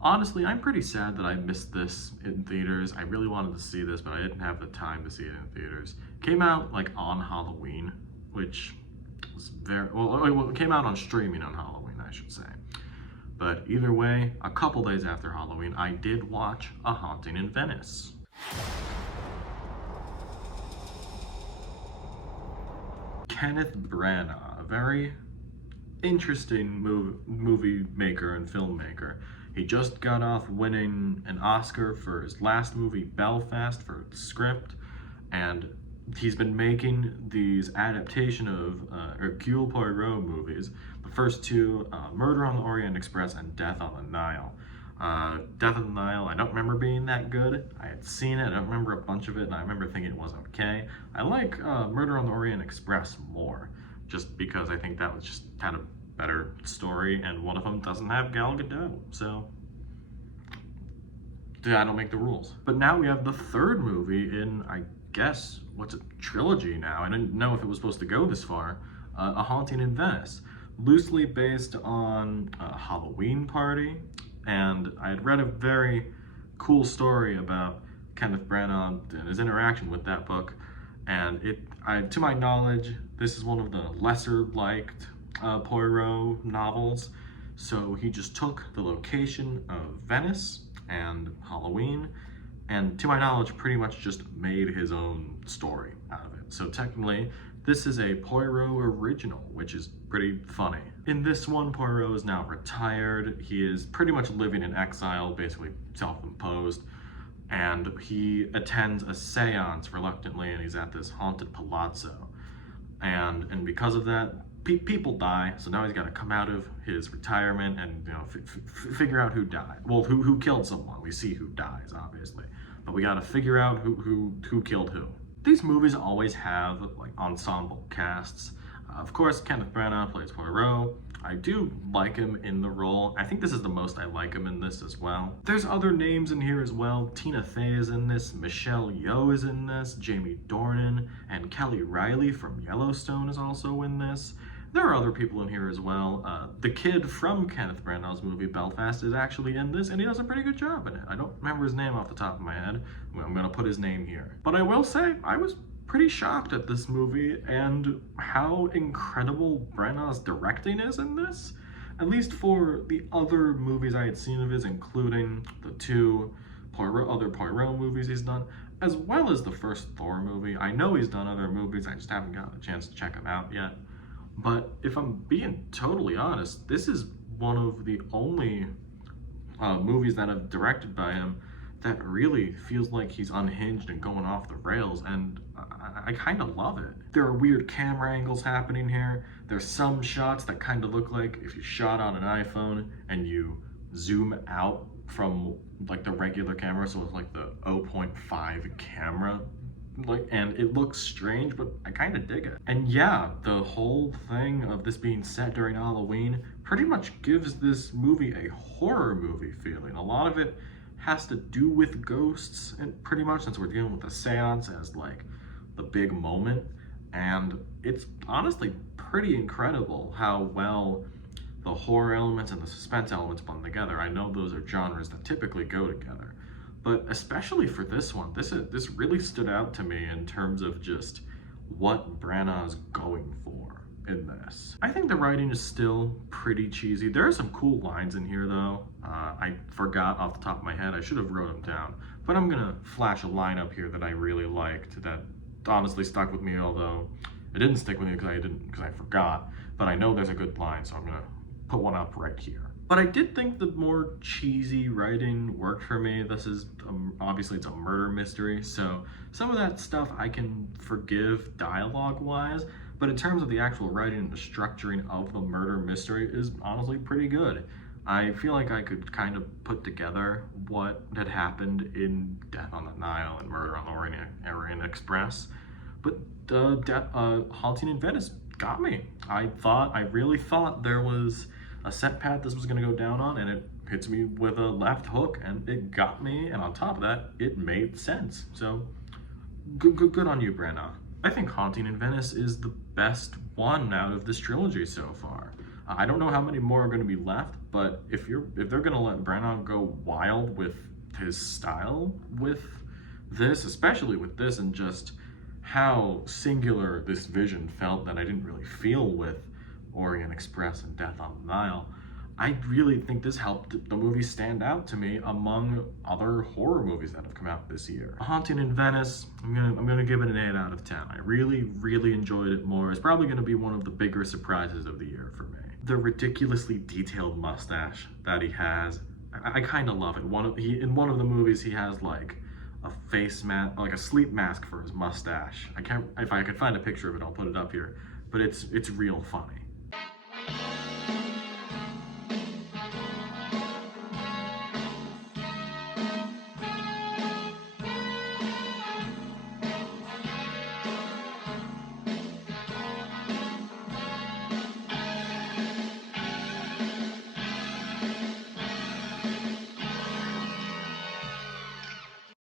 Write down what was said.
Honestly, I'm pretty sad that I missed this in theaters. I really wanted to see this, but I didn't have the time to see it in theaters. It came out like on Halloween, which was well, it came out on streaming on Halloween, I should say. But either way, a couple days after Halloween, I did watch A Haunting in Venice. Kenneth Branagh, a very interesting movie maker and filmmaker. He just got off winning an Oscar for his last movie, Belfast, for script, and he's been making these adaptation of Hercule Poirot movies. The first two, Murder on the Orient Express and Death on the Nile. Death on the Nile, I don't remember being that good. I had seen it, I don't remember a bunch of it, and I remember thinking it was okay. I like Murder on the Orient Express more, just because I think that was just had a better story, and one of them doesn't have Gal Gadot, so I don't make the rules. But now we have the third movie in, I guess, what's a trilogy now? I didn't know if it was supposed to go this far. A Haunting in Venice, loosely based on a Halloween Party, and I had read a very cool story about Kenneth Branagh and his interaction with that book, and to my knowledge, this is one of the lesser liked Poirot novels. So he just took the location of Venice and Halloween, and to my knowledge, pretty much just made his own story out of it. So technically, this is a Poirot original, which is pretty funny. In this one, Poirot is now retired. He is pretty much living in exile, basically self-imposed, and he attends a séance reluctantly, and he's at this haunted palazzo. And because of that, people die, so now he's got to come out of his retirement and figure out who died. Well, who killed someone. We see who dies, obviously, but we got to figure out who killed who. These movies always have like ensemble casts. Of course, Kenneth Branagh plays Poirot. I do like him in the role. I think this is the most I like him in this as well. There's other names in here as well. Tina Fey is in this, Michelle Yeoh is in this, Jamie Dornan, and Kelly Reilly from Yellowstone is also in this. There are other people in here as well. The kid from Kenneth Branagh's movie Belfast is actually in this, and he does a pretty good job in it. I don't remember his name off the top of my head. I'm gonna put his name here. But I will say, I was pretty shocked at this movie and how incredible Branagh's directing is in this. At least for the other movies I had seen of his, including the two other Poirot movies he's done, as well as the first Thor movie. I know he's done other movies, I just haven't gotten a chance to check them out yet. But if I'm being totally honest, this is one of the only movies that I've directed by him that really feels like he's unhinged and going off the rails, and I kind of love it. There are weird camera angles happening here. There's some shots that kind of look like if you shot on an iPhone and you zoom out from like the regular camera, so it's like the 0.5 camera, and it looks strange, but I kind of dig it. And yeah, the whole thing of this being set during Halloween pretty much gives this movie a horror movie feeling. A lot of it has to do with ghosts, and pretty much since we're dealing with a séance as like the big moment, and it's honestly pretty incredible how well the horror elements and the suspense elements blend together. I know those are genres that typically go together, but especially for this one, this really stood out to me in terms of just what Branagh's going for in this. I think the writing is still pretty cheesy. There are some cool lines in here though. I forgot off the top of my head. I should have wrote them down, but I'm gonna flash a line up here that I really liked that honestly stuck with me, although it didn't stick with me because I forgot, but I know there's a good line, so I'm gonna put one up right here. But I did think the more cheesy writing worked for me. This is, obviously it's a murder mystery, so some of that stuff I can forgive dialogue-wise, but in terms of the actual writing and the structuring of the murder mystery is honestly pretty good. I feel like I could kind of put together what had happened in Death on the Nile and Murder on the Orient Express, but Haunting in Venice got me. I really thought there was a set path this was going to go down on, and it hits me with a left hook, and it got me, and on top of that, it made sense. So, good on you, Branagh. I think Haunting in Venice is the best one out of this trilogy so far. I don't know how many more are going to be left, but if they're going to let Branagh go wild with his style with this, especially with this, and just how singular this vision felt that I didn't really feel with Orient Express and Death on the Nile, I really think this helped the movie stand out to me among other horror movies that have come out this year. Haunting in Venice, I'm gonna give it an 8 out of 10. I really enjoyed it more. It's probably gonna be one of the bigger surprises of the year for me. The ridiculously detailed mustache that he has, I kind of love it. In one of the movies, he has like a face mask, like a sleep mask for his mustache. If I could find a picture of it, I'll put it up here. But it's real funny.